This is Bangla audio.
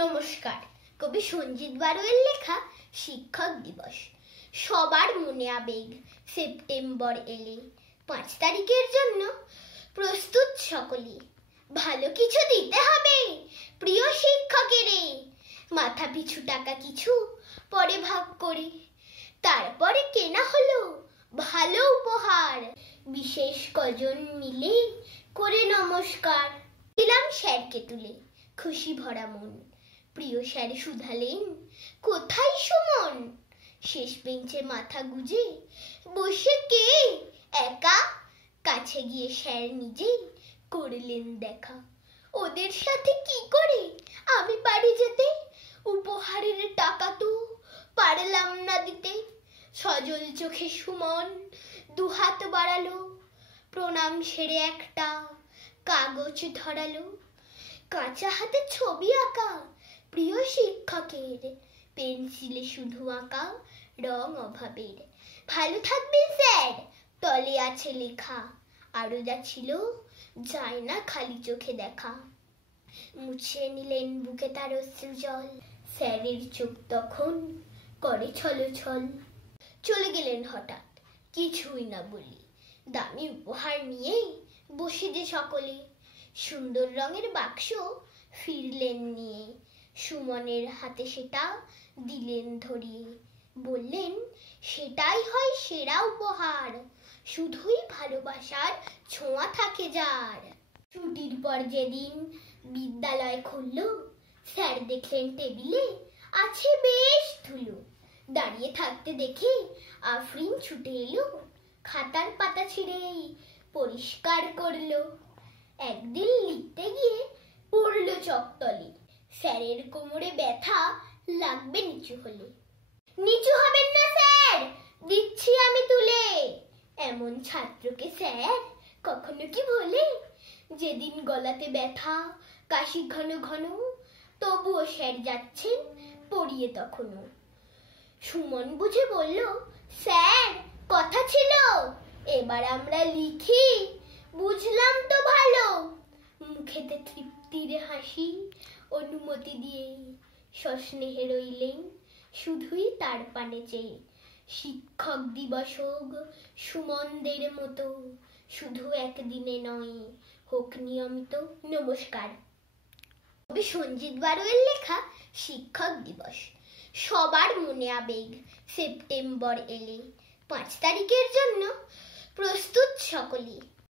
নমস্কার। কবি সঞ্জিত বারোয়ের লেখা শিক্ষক দিবস। সবার মনে আবেগ, সেপ্টেম্বর এলে 5 তারিখের জন্য প্রস্তুত সকলে। ভালো কিছু দিতে হবে প্রিয় শিক্ষকেরে, মাথা পিছু টাকা কিছু পরে ভাগ করে, তারপরে কেনা হলো ভালো উপহার। বিশেষ কজন মিলে করে নমস্কার দিলাম স্যারকে তুলে, খুশি ভরা মন। প্রিয় স্যার শুধালেন, কোথায় সুমন? শেষ বেঞ্চে মাথা গুজে বসে কে একা, কাছে গিয়ে স্যার নিজেই করলেন দেখা। ওদের সাথে কি করে আমি বাড়ি যেতে, উপহারের টাকা তো পারলাম না দিতে। সজল চোখে সুমন দুহাত বাড়ালো, প্রণাম সেরে একটা কাগজ ধরালো। কাঁচা হাতে ছবি আঁকা প্রিয় শিক্ষকের, পেন্সিলে শুধু আঁকা রং অভাবের। ভালো থাকবেন স্যার তলে আছে লেখা, আরো যা ছিল যায় না খালি চোখে দেখা। মুছে নিলেন বুকে তার অশ্রু জল, স্যারের চোখ তখন করে ছলছল। চলে গেলেন হঠাৎ কিছুই না বলি, দামি উপহার নিয়ে বসে যে সকলে। সুন্দর রঙের বাক্স ফিরলেন নিয়ে, সুমনের হাতে সেটা দিলেন ধরিয়ে। বললেন, সেটাই হয় সেরা উপহার, শুধুই ভালোবাসার ছোঁয়া থাকে যার। ছুটির পর যেদিন বিদ্যালয় খুলল, স্যার দেখলেন টেবিলে আছে বেশ ধুলো। দাঁড়িয়ে থাকতে দেখে আফরিন ছুটে এলো, খাতার পাতা ছিঁড়েই পরিষ্কার করলো। একদিন লিখতে গিয়ে পড়লো চকতলে, স্যারের কোমরে ব্যথা লাগবে নিচু হলে। নিচু হবেন না স্যার, দিচ্ছি আমি তুলে। এমন ছাত্রকে স্যার কখনো কি ভোলে? যেদিন গলাতে ব্যথা, কাশি ঘন ঘন, তবুও স্যার যাচ্ছেন পড়িয়ে তখনও। সুমন বুঝে বলল, স্যার কথা ছিল এবার আমরা লিখি, বুঝলাম তো ভালো। মুখেতে তৃপ্তির হাসি অনুমতি দিয়ে সস্নেহে রইলেন শুধুই তার পানে চেয়ে। শিক্ষক দিবস হোক সুমনদের মতো, শুধু একদিনে নয় হোক নিয়মিত। নমস্কার। কবি সঞ্জিত বারোয়ের লেখা শিক্ষক দিবস। সবার মনে আবেগ, সেপ্টেম্বর এলে 5 তারিখের জন্য প্রস্তুত সকলে।